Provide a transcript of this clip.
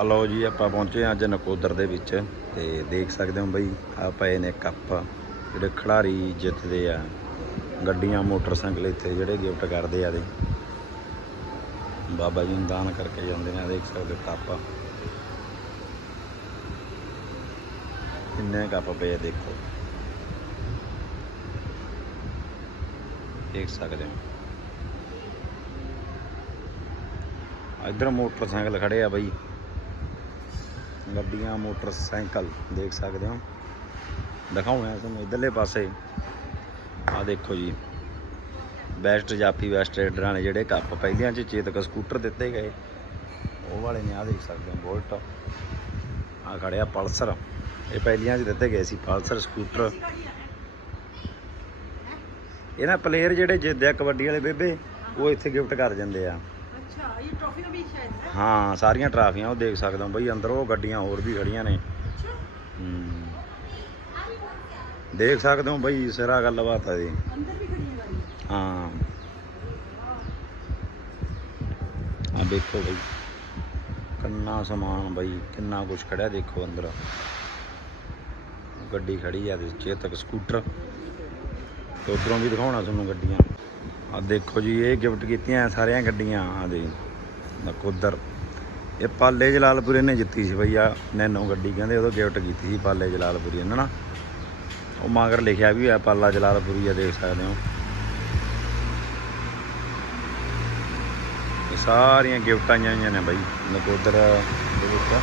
Hello ਜੀ, ਆਪਾਂ ਪਹੁੰਚੇ ਹਾਂ ਅੱਜ ਨਕੋਦਰ ਦੇ ਵਿੱਚ ਤੇ ਦੇਖ ਸਕਦੇ ਹੋ ਬਈ, ਆ ਪਏ ਨੇ ਕੱਪ, ਜਿਹੜੇ ਖਿਡਾਰੀ ਜਿੱਤਦੇ ਆ। ਗੱਡੀਆਂ, ਮੋਟਰਸਾਈਕਲ ਇੱਥੇ ਜਿਹੜੇ ਗਿਫਟ ਕਰਦੇ ਆ ਦੇ। ਬਾਬਾ ਜੀ ਨੂੰ ਦਾਨ ਕਰਕੇ ਜਾਂਦੇ ਨੇ, ਦੇਖ ਸਕਦੇ ਹੋ ਕੱਪ। ਕਿੰਨੇ ਕੱਪ ਪਏ ਦੇਖੋ। ਦੇਖ ਸਕਦੇ ਹੋ। ਇੱਧਰ ਮੋਟਰਸਾਈਕਲ ਖੜੇ ਆ ਬਈ। ਗੱਡੀਆਂ, ਮੋਟਰਸਾਈਕਲ, ਦੇਖ ਸਕਦੇ ਹੋ। ਦਿਖਾਉਣਾ ਤੁਹਾਨੂੰ ਇਧਰਲੇ ਪਾਸੇ। ਆ ਦੇਖੋ ਜੀ। ਬੈਸਟ ਜਾਫੀ ਵੈਸਟ ਰੇਡਰਾਂ ਨੇ ਜਿਹੜੇ ਕੱਪ ਪਹਿਲਿਆਂ 'ਚ ਚੇਤਕ ਸਕੂਟਰ ਦਿੱਤੇ ਗਏ। ਉਹ ਵਾਲੇ ਨੇ ਆ ਦੇਖ ਸਕਦੇ ਹੋ, ਬੋਲਟ। ਆ ਖੜਿਆ ਪਲਸਰ। ਇਹ ਪਹਿਲੀਆਂ 'ਚ ਦਿੱਤੇ ਗਏ ਸੀ ਪਲਸਰ ਸਕੂਟਰ। ਇਹ ਨਾ ਪਲੇਅਰ ਜਿਹੜੇ ਜਿੱਤਦੇ ਆ ਕਬੱਡੀ ਵਾਲੇ ਬੇਬੇ, ਉਹ ਇੱਥੇ ਗਿਫਟ ਕਰ ਜਾਂਦੇ ਆ। ਹਾਂ ਸਾਰੀਆਂ ਟਰਾਫੀਆਂ ਉਹ ਦੇਖ ਸਕਦਾ ਹਾਂ ਬਈ ਅੰਦਰ ਉਹ ਗੱਡੀਆਂ ਹੋਰ ਵੀ ਖੜੀਆਂ ਨੇ। ਦੇਖ ਸਕਦੇ ਹੋ ਬਈ ਸਿਰਾ ਗੱਲਬਾਤ ਹੈ ਜੀ। ਹਾਂ। ਆ ਦੇਖੋ ਬਈ ਕਿੰਨਾ ਸਮਾਨ ਬਈ ਕਿੰਨਾ ਕੁਛ ਖੜਿਆ ਦੇਖੋ ਅੰਦਰ। ਗੱਡੀ ਖੜੀ ਆ ਤੇ ਚੇਤਕ ਸਕੂਟਰ ਤੇ ਉਧਰੋਂ ਵੀ ਦਿਖਾਉਣਾ ਤੁਹਾਨੂੰ ਗੱਡੀਆਂ। ਆ ਦੇਖੋ ਜੀ, ਇਹ ਗਿਫਟ ਕੀਤੀਆਂ ਸਾਰੀਆਂ ਗੱਡੀਆਂ ਆ ਦੇ। ਨਕੋਦਰ ਇਹ ਪਾਲੇ ਜਲਾਲਪੁਰੇ ਨੇ ਜਿੱਤੀ ਸੀ ਬਈ, ਆ ਨੈਨੋ ਗੱਡੀ ਕਹਿੰਦੇ ਉਦੋਂ ਗਿਫਟ ਕੀਤੀ ਸੀ ਪਾਲੇ ਜਲਾਲਪੁਰੀ ਇਹਨਾਂ ਨਾ? ਉਹ ਮਗਰ ਲਿਖਿਆ ਵੀ ਹੋਇਆ, ਪਾਲਾ ਜਲਾਲਪੁਰੀ ਆ, ਦੇਖ ਸਕਦੇ ਹੋ। ਇਹ ਸਾਰੀਆਂ ਗਿਫਟਾਂ ਆਈਆਂ ਨੇ ਬਾਈ, ਨਕੋਦਰ ਦੇ ਵਿੱਚ।